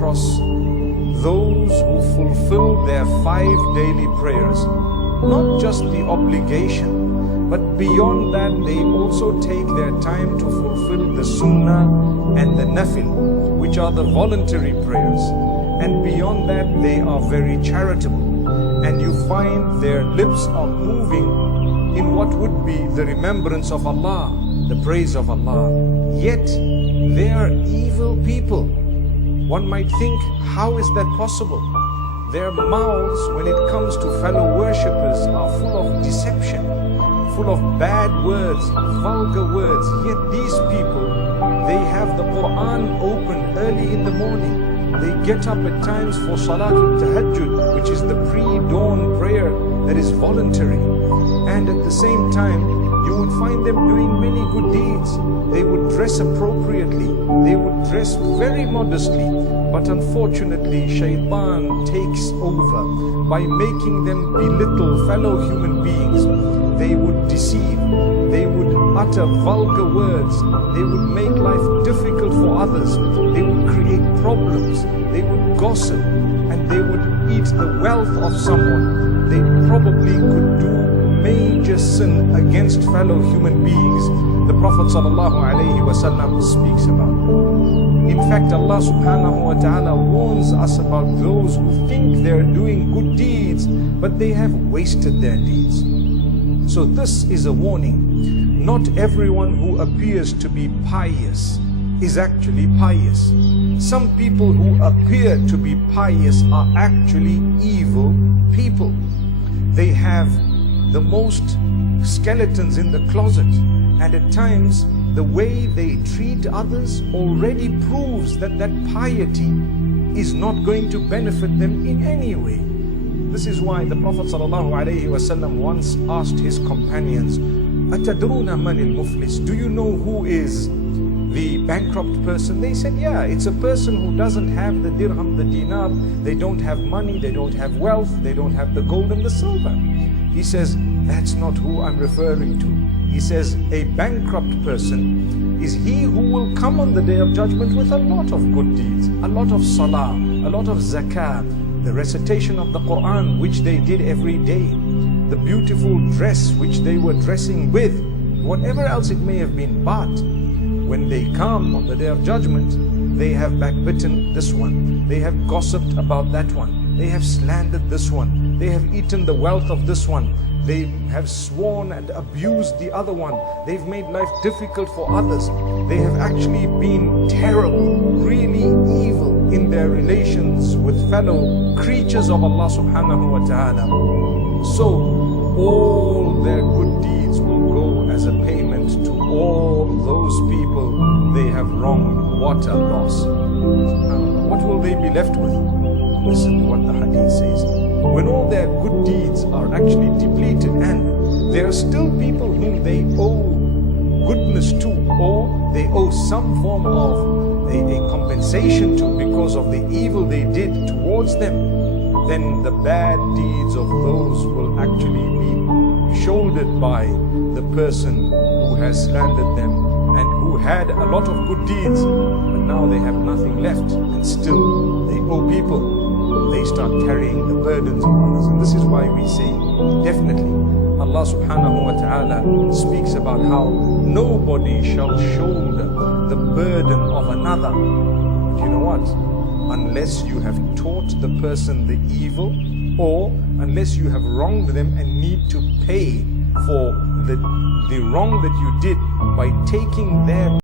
across those who fulfill their 5 daily prayers, not just the obligation, but beyond that they also take their time to fulfill the sunnah and the nafil, which are the voluntary prayers. And beyond that they are very charitable, and you find their lips are moving in what would be the remembrance of Allah, the praise of Allah. Yet they are evil people. One might think, how is that possible? Their mouths, when it comes to fellow worshippers, are full of deception, full of bad words, vulgar words. Yet these people, they have the Qur'an open early in the morning. They get up at times for Salatul Tahajjud, which is the pre-dawn prayer that is voluntary. And at the same time, you would find them doing many good deeds. They would dress appropriately. They would dress very modestly. But unfortunately, shaitan takes over by making them belittle fellow human beings. They would deceive. They would utter vulgar words. They would make life difficult for others. They would create problems. They would gossip. And they would eat the wealth of someone. They probably could do major sin against fellow human beings. The Prophet ﷺ speaks about. In fact, Allah subhanahu wa ta'ala warns us about those who think they're doing good deeds, but they have wasted their deeds. So this is a warning. Not everyone who appears to be pious is actually pious. Some people who appear to be pious are actually evil people. They have the most skeletons in the closet, and at times the way they treat others already proves that that piety is not going to benefit them in any way. This is why the Prophet ﷺ once asked his companions, "Atadruna manil muflis?" Do you know who is the bankrupt person? They said, yeah, it's a person who doesn't have the dirham, the dinar, they don't have money, they don't have wealth, they don't have the gold and the silver. He says, that's not who I'm referring to. He says, a bankrupt person is he who will come on the day of judgment with a lot of good deeds, a lot of salah, a lot of zakah, the recitation of the Qur'an which they did every day, the beautiful dress which they were dressing with, whatever else it may have been. But when they come on the day of judgment, they have backbitten this one, they have gossiped about that one, they have slandered this one, they have eaten the wealth of this one, they have sworn and abused the other one, they've made life difficult for others, they have actually been terrible, really evil in their relations with fellow creatures of Allah subhanahu wa ta'ala. So all their good deeds will go as a payment to all those people they have wronged. What a loss. What will they be left with? Listen to what the hadith says. When all their good deeds are actually depleted, and there are still people whom they owe goodness to, or they owe some form of a compensation to because of the evil they did towards them, then the bad deeds of those will actually be shouldered by the person who has slandered them and who had a lot of good deeds, but now they have nothing left and still they owe people. They start carrying the burdens of others. And this is why we say, definitely, Allah subhanahu wa ta'ala speaks about how nobody shall shoulder the burden of another. But you know what? Unless you have taught the person the evil, or unless you have wronged them and need to pay for the wrong that you did by taking their